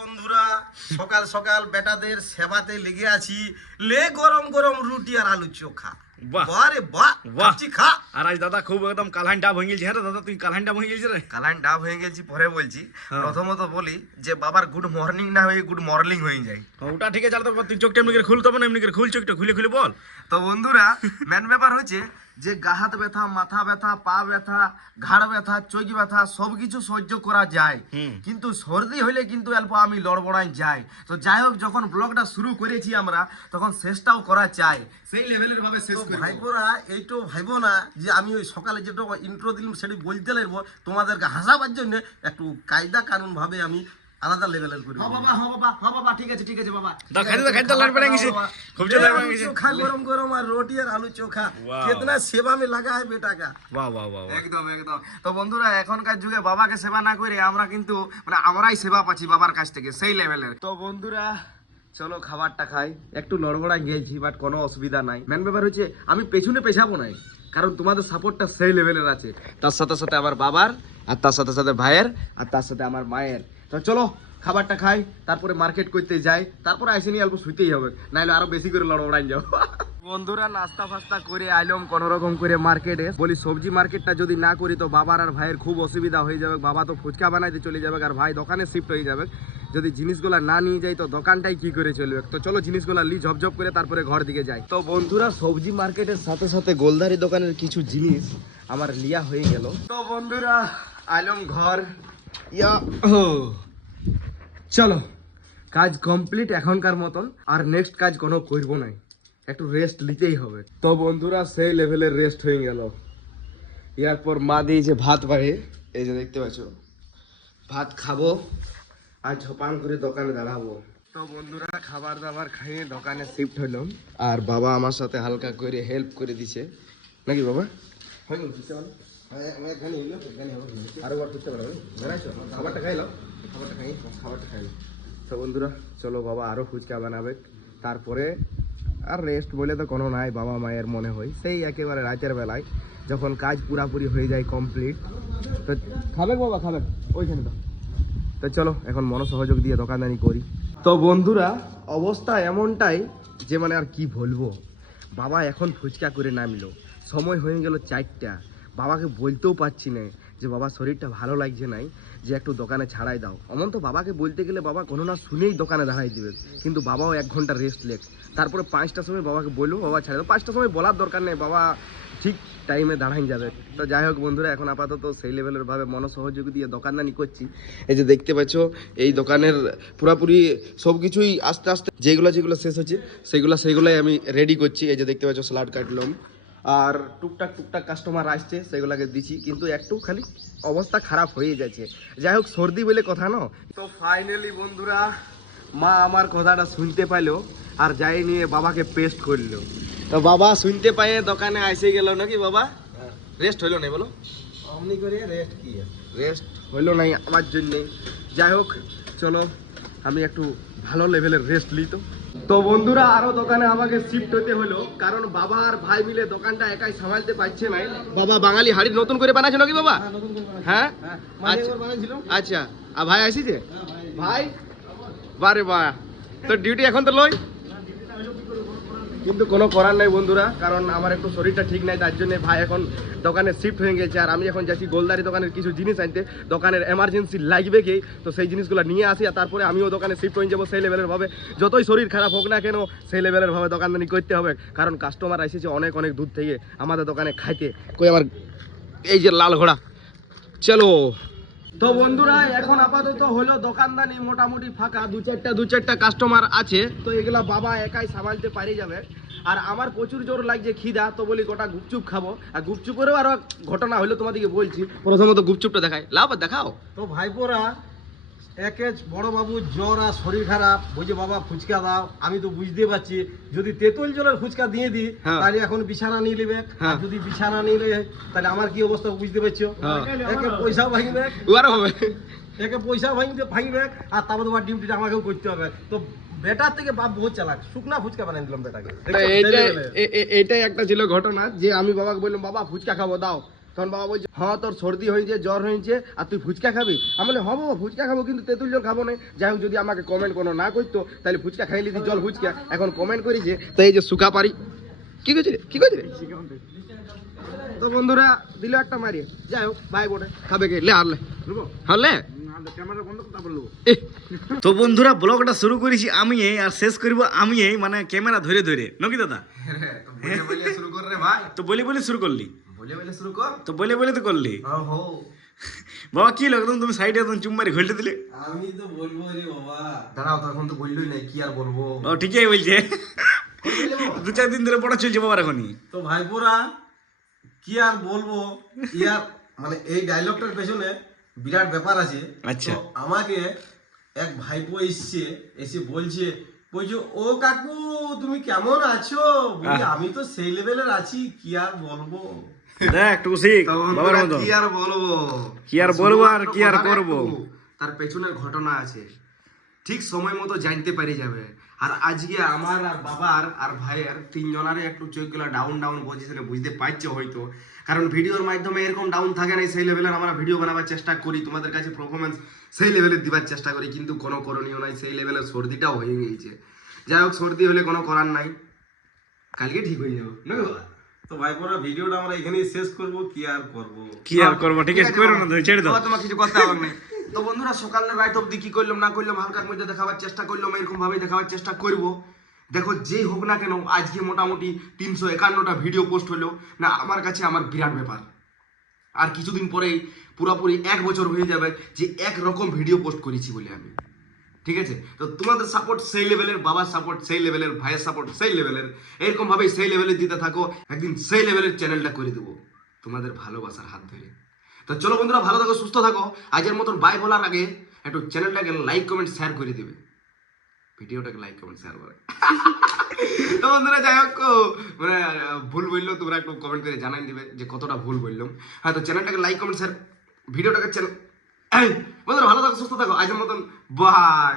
বন্ধুরা সকাল সকাল বেটাদের সেবাতে লেগে আছি। লে গরম গরম রুটি আর আলু চোখা। বাহ। বারে বাহ, বাহ। খাচ্ছি খা। আর আজ দাদা খুব একদম কালহান ডাব হয়ে গেছে। হ্যাঁ রে দাদা, তুই কালহান ডাব হয়ে গেছে রে। কালান ডাব হয়ে গেছি পরে বলছি। হ্যাঁ। প্রথমত বলি যে বাবার গুড মর্নিং না হয়ে গুড মর্নিং হয়ে যায়। ওটা ঠিক আছে, তো তুই চোখটা এমনি করে খুলতে হবে না, এমনি করে খুল চোখটা, খুলে খুলে বল। তো বন্ধুরা মেন ব্যাপার হচ্ছে যে গা হাত ব্যথা, মাথা ব্যথা, পা ব্যথা, ঘাড় ব্যথা, চোখ ব্যথা সবকিছু সহ্য করা যায়, কিন্তু সর্দি হইলে কিন্তু অল্প আমি লড়বড়াই যাই। তো যাই হোক, যখন ব্লগটা শুরু করেছি আমরা তখন শেষটাও করা চাই, সেই লেভেলের ভাবে শেষ করি। ভাইপোরা এইটো ভাইবো না যে আমি ওই সকালে যেটা ইন্ট্রো দিলাম সেটা বলতে লাগবো তোমাদেরকে হাসাবার জন্য, একটু কায়দা কানুন ভাবে আমি আলাদা লেভেলের করি। বাবা ঠিক আছে বাবা। দাও খাইতে লাইট পড়ে গেছে, খুব জোরে লাইট পড়ে গেছে। चोखा गरम गरम और रोटी और आलू चोखा, वाह। कितना सेवा में लगा है बेटा का। বাহ বাহ বাহ বাহ। একদম একদম। তো বন্ধুরা এখনকার যুগে বাবাকে সেবা না করে আমরা কিন্তু মানে আমরাই সেবা পাচ্ছি বাবার কাছ থেকে, সেই লেভেলের। তো বন্ধুরা চলো খাবারটা খাই। একটু লড়বড়া গিয়েছি বাট কোনো অসুবিধা নাই। মেন ব্যাপার হচ্ছে আমি পেছনে পেছাবো নাই, কারণ তোমাদের সাপোর্টটা সেই লেভেলের আছে। তার সাথে সাথে আমার বাবার, আর তার সাথে সাথে ভাইয়ের, আর তার সাথে আমার মায়ের। তো চলো খাবারটা খাই, তারপরে মার্কেট করতে যাই, তারপরে আইসে নিয়ে অল্প শুইতেই হবে, নাহলে আরো বেশি করে লড়বড়াই যাও। বন্ধুরা নাস্তা ফাস্তা করে আইলাম কোন রকম করে মার্কেটে। বলি সবজি মার্কেটটা যদি না করি তো বাবার আর ভাইয়ের খুব অসুবিধা হয়ে যাবে। বাবা তো ফুচকা বানাইতে চলে যাবে আর ভাই দোকানে শিফট হয়ে যাবে। যদি জিনিসগুলা না নিয়ে যাই তো দোকানটাই কি করে চলবে। তো চলো জিনিসগুলা লি ঝপঝপ করে তারপরে ঘর দিকে যাই। তো বন্ধুরা সবজি মার্কেটের সাথে সাথে গোলদারি দোকানের কিছু জিনিস আমার লিয়া হয়ে গেল। তো বন্ধুরা আইলাম ঘর। চলো কাজ কমপ্লিট এখনকার মতন, আর নেক্সট কাজ কোনো করবো নাই, একটু রেস্ট নিতেই হবে। তো বন্ধুরা সেই লেভেলের রেস্ট হয়ে গেল। এরপর মা দিয়েছে ভাত বাড়ে, এই যে দেখতে পাচ্ছ, ভাত খাবো আর ঝপাং করে দোকানে দাঁড়াবো। তো বন্ধুরা খাবার দাবার খাইয়ে দোকানে শিফট হলাম, আর বাবা আমার সাথে হালকা করে হেল্প করে দিছে, নাকি বাবা? হয়ে গেল বুঝতে পারো, আরো বার করতে পারো। খাবারটা খাইলাম, খাবারটা খাইলাম। তো বন্ধুরা চলো বাবা আরো ফুচকা বানাবে, তারপরে আর রেস্ট বলে তো কোনো নাই। বাবা মায়ের মনে হয় সেই একেবারে রাতের বেলায় যখন কাজ পুরাপুরি হয়ে যায় কমপ্লিট, তো খাবে বাবা, খাবে ওইখানে। তো চলো এখন মনোসহযোগ দিয়ে দোকানদানি করি। তো বন্ধুরা অবস্থা এমনটাই যে মানে আর কি বলবো। বাবা এখন ফুচকা করে নামলো, সময় হয়ে গেল 4টা। বাবাকে বলতেও পারছি না যে বাবা শরীরটা ভালো লাগছে নাই, যে একটু দোকানে ছাড়াই দাও। অমন তো বাবাকে বলতে গেলে বাবা কোনো না শুনেই দোকানে দাঁড়াই দিবে, কিন্তু বাবাও 1 ঘন্টা রেস্ট লেক। তারপরে 5টার সময় বাবাকে বলবো বাবা ছাড়ে দাও। 5টার সময় বলার দরকার নেই, বাবা ঠিক টাইমে দাঁড়াই যাবে। তো যাই হোক বন্ধুরা এখন আপাতত সেই লেভেলের ভাবে মনোসহযোগ দিয়ে দোকানদানি করছি। এই যে দেখতে পাচ্ছ এই দোকানের পুরাপুরি সব কিছুই আস্তে আস্তে যেগুলো শেষ হচ্ছে সেগুলাই আমি রেডি করছি। এই যে দেখতে পাচ্ছ স্যালাড কাটলাম, আর টুকটাক কাস্টমার আসছে সেগুলাকে দিচ্ছি, কিন্তু একটু খালি অবস্থা খারাপ হয়ে যাচ্ছে। যাই হোক সর্দি বলে কথা না। তো ফাইনালি বন্ধুরা মা আমার কথাটা শুনতে পাইলো আর যাই নিয়ে বাবাকে পেস্ট করলো। তো বাবা শুনতে পাইয়ে দোকানে আসে গেল, নাকি বাবা? রেস্ট হইলো নাই বলো? অমনি করে রেস্ট কি রেস্ট হইলো নাই আমার জন্যে। যাই হোক চলো আমি একটু ভালো লেভেলের রেস্ট নিই। তো বন্ধুরা আরো দোকানে আমাকে শিফট হতে হলো, কারণ বাবা আর ভাই মিলে দোকানটা একাই সামালতে পারছে না। বাবা বাঙালি হাড়ি নতুন করে বানাইছো নাকি বাবা? হ্যাঁ আচ্ছা, আর ভাই আসিছে? ভাই বারে বা, তো ডিউটি এখন তো লই, কিন্তু কোনো করার নাই বন্ধুরা, কারণ আমার একটু শরীরটা ঠিক নাই, তার জন্য ভাই এখন দোকানে শিফট হয়ে গেছে। আর আমি এখন যাচ্ছি গোলদারি দোকানের কিছু জিনিস আনতে, দোকানের এমার্জেন্সি লাগবে কি, তো সেই জিনিসগুলো নিয়ে আসি, আর তারপরে আমিও দোকানে শিফট হয়ে যাবো সেই লেভেলের ভাবে। যতই শরীর খারাপ হোক না কেন সেই লেভেলের ভাবে দোকানদানি করতে হবে, কারণ কাস্টমার এসেছে অনেক দূর থেকে আমাদের দোকানে খাইতে। কই আমার এই যে লাল ঘোড়া, চলো। তো বন্ধুরা এখন আপাতত হলো দোকানদানি মোটামুটি ফাঁকা, দু চারটা কাস্টমার আছে, তো এগুলা বাবা একাই সামালতে পারি যাবে। আর আমার প্রচুর জোর লাগছে খিদা, তো বলি গোটা গুপচুপ খাবো। আর গুপচুপেরও আরো ঘটনা হলো তোমাদেরকে বলছি। প্রথমত গুপচুপটা দেখাই, লাভ দেখাও। তো ভাইপোরা একে বড় বাবু জ্বর আর শরীর খারাপ, বলছে বাবা ফুচকা দাও। আমি তো বুঝতে পারছি যদি তেঁতুল জলের ফুচকা দিয়ে দিই তাহলে এখন বিছানা নিয়ে নেবে, আর যদি বিছানা নিলে তাহলে আমার কি অবস্থা বুঝতে পারছো। একে পয়সাও ভাঙবে, একে পয়সা ভাঙবে, আর তারপর তোমার ডিউটিটা আমাকেও করতে হবে। তো বেটার থেকে বাপ বহুত চালাক, শুকনা ফুচকা বানিয়ে দিলাম বেটাকে। এটাই একটা ছিল ঘটনা, যে আমি বাবাকে বললাম বাবা ফুচকা খাবো দাও, তো তখন বাবা বলছে হ্যাঁ তোর সর্দি হয়েছে জ্বর হয়েছে আর তুই ফুচকা খাবি আমি বলি হবো ফুচকা খাবো কিন্তু তেঁতুল জল খাবো না। যাই হোক যদি আমাকে কমেন্ট কোনো না করতো তাহলে ফুচকা খাইলি তুই জল ফুচকা এখন কমেন্ট করেছে তো এই যে সুখা পারি কি করছি রে কি করছি রে তো বন্ধুরা দিল একটা মারিয়ে যাই হোক ভাই বোনে খাবে কে লে আরলে হলে তো বন্ধুরা ব্লগটা শুরু করেছি আমি আর শেষ করব আমি মানে ক্যামেরা ধরে ধরে নাকি দাদা? শুরু কর রে ভাই তো বলি বলি শুরু করলি, বলে শুরু কর তো বলে বলে তো করলি। হো বাবা কি লাগতো তুমি সাইডে একদম চুম্মারি ঘুরতে দিলে। আমি তো বলবো রে বাবা। দাঁড়াও তখন তো বললই নাই কি আর বলবো। ও ঠিকই বলছে, 2-4 দিন ধরে পড়া চলছে বাবার এখনই। তো ভাইপোরা কি আর বলবো, কি আর মানে এই ডায়লগটার পেছনে বিরাট ব্যাপার আছে। আচ্ছা। তো আমাকে এক ভাইপো এসে বলছে ও কাকু তুমি কেমন আছো? বলি আমি তো সেই লেভেলের আছি, কি আর বলবো। দেখ একটু শিখ তখন বাবার তোরা মতো। কি আর বলবো, কি আর বলবো আর কি আর করবো। তার পেছনের ঘটনা আছে ঠিক সময় মতো জানতে পারি যাবে। আর আজকে আমার আর বাবার আর ভাইয়ের তিনজনারে একটু চোখগুলো ডাউন ডাউন পজিশনে বুঝতে পারছে হয়তো, কারণ ভিডিওর মাধ্যমে এরকম ডাউন থাকে না সেই লেভেলের আমরা ভিডিও বানাবার চেষ্টা করি, তোমাদের কাছে পারফরমেন্স সেই লেভেলের দিবার চেষ্টা করি, কিন্তু কোনো করণীয় নাই, সেই লেভেলের সর্দিটাও হয়ে গিয়েছে। যাই হোক সর্দি হলে কোনো করার নাই, কালকে ঠিক হয়ে যাবো না বাবা? তো ভাইপোরা ভিডিওটা আমরা এখানেই শেষ করব, কি আর করবো। কি আর করবো, ঠিক আছে করো না তুমি ছেড়ে দাও। বাবা, তোমার কিছু করতে হবে না। তো বন্ধুরা সকালে রাইট অব্দি কি করলাম না করলাম হালকার মধ্যে দেখাবার চেষ্টা করলাম, এরকম ভাবেই দেখাবার চেষ্টা করব। দেখো যেই হোক না কেন আজকে মোটামুটি 351টা ভিডিও পোস্ট হলো না, আমার কাছে আমার বিরাট ব্যাপার। আর কিছুদিন পরেই পুরোপুরি 1 বছর হয়ে যাবে যে একরকম ভিডিও পোস্ট করেছি বলে আমি, ঠিক আছে? তো তোমাদের সাপোর্ট সেই লেভেলের, বাবার সাপোর্ট সেই লেভেলের, ভাইয়ের সাপোর্ট সেই লেভেলের, এরকম ভাবেই সেই লেভেলে দিতে থাকো, একদিন সেই লেভেলের চ্যানেলটা করে দেবো তোমাদের ভালোবাসার হাত ধরে। তো চলো বন্ধুরা ভালো থাকো সুস্থ থাকো, আজকের মতন বাই বলার আগে একটু চ্যানেলটাকে লাইক কমেন্ট শেয়ার করে দিবে, ভিডিওটাকে লাইক কমেন্ট শেয়ার করে। তো বন্ধুরা যাই হোক মানে ভুল বললেও তোমরা একটু কমেন্ট করে জানাই দিবে যে কতটা ভুল বললাম। হ্যাঁ তো চ্যানেলটাকে লাইক কমেন্ট শেয়ার, ভিডিওটাকে চ্যানেল বন্ধুরা ভালো থাকো সুস্থ থাকো, আজকের মতন বাই।